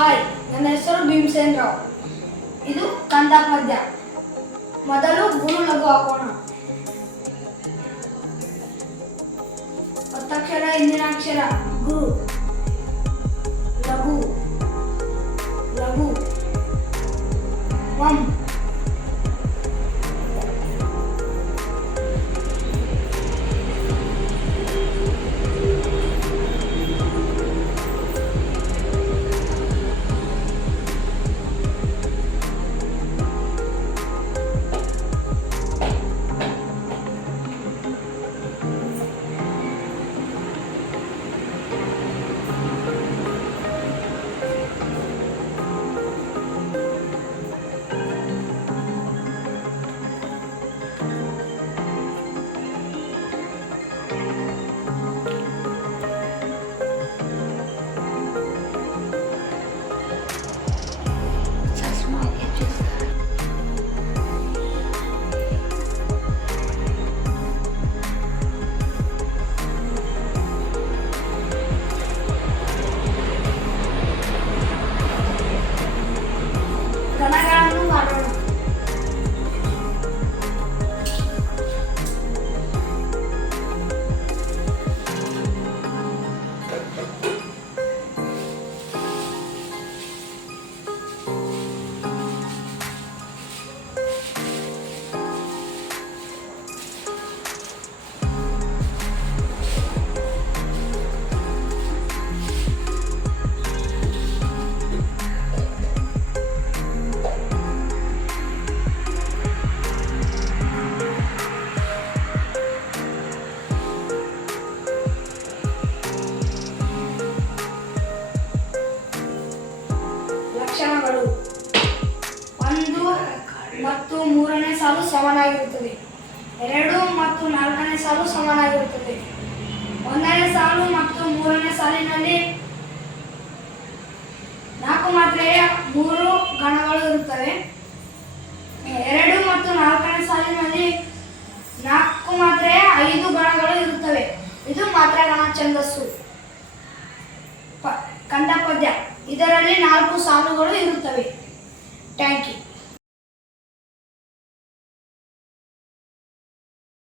Hi, ನನ್ನ ಹೆಸರು ಭೀಮಸೇನ್ ರಾವ್. ಇದು ಕಂದ ಪದ್ಯ. ಮೊದಲು ಗುರು ಲಘು ಹಾಕೋಣ. ಒತ್ತಕ್ಷರ ಹಿಂದಿನ ಅಕ್ಷರ ಗುರು. ಲಘು ಲಘು ವಂ ಗಣಗಳನ್ನು ಮಾಡೋಣ. ಲಕ್ಷಣಗಳು: 1 ಮತ್ತು 3ನೇ ಸಾಲು ಸಮನಾಗಿರುತ್ತದೆ. 2 ಮತ್ತು 4ನೇ ಸಾಲು ಸಮನಾಗಿರುತ್ತದೆ. 1ನೇ ಸಾಲು ಮತ್ತು 3ನೇ ಸಾಲಿನಲ್ಲಿ 4 ಮಾತ್ರೆಯ 3 ಗಣಗಳು ಇರುತ್ತವೆ. 2 ಮತ್ತು 4ನೇ ಸಾಲಿನಲ್ಲಿ 4 ಮಾತ್ರೆಯ 5 ಗಣಗಳು ಇರುತ್ತವೆ. ಇದು ಮಾತ್ರಾ ಗಣ ಛಂದಸ್ಸು. ಕಂದ ಪದ್ಯ. ಇದರಲ್ಲಿ 4 ಸಾಲುಗಳು ಇರುತ್ತವೆ. Thank you.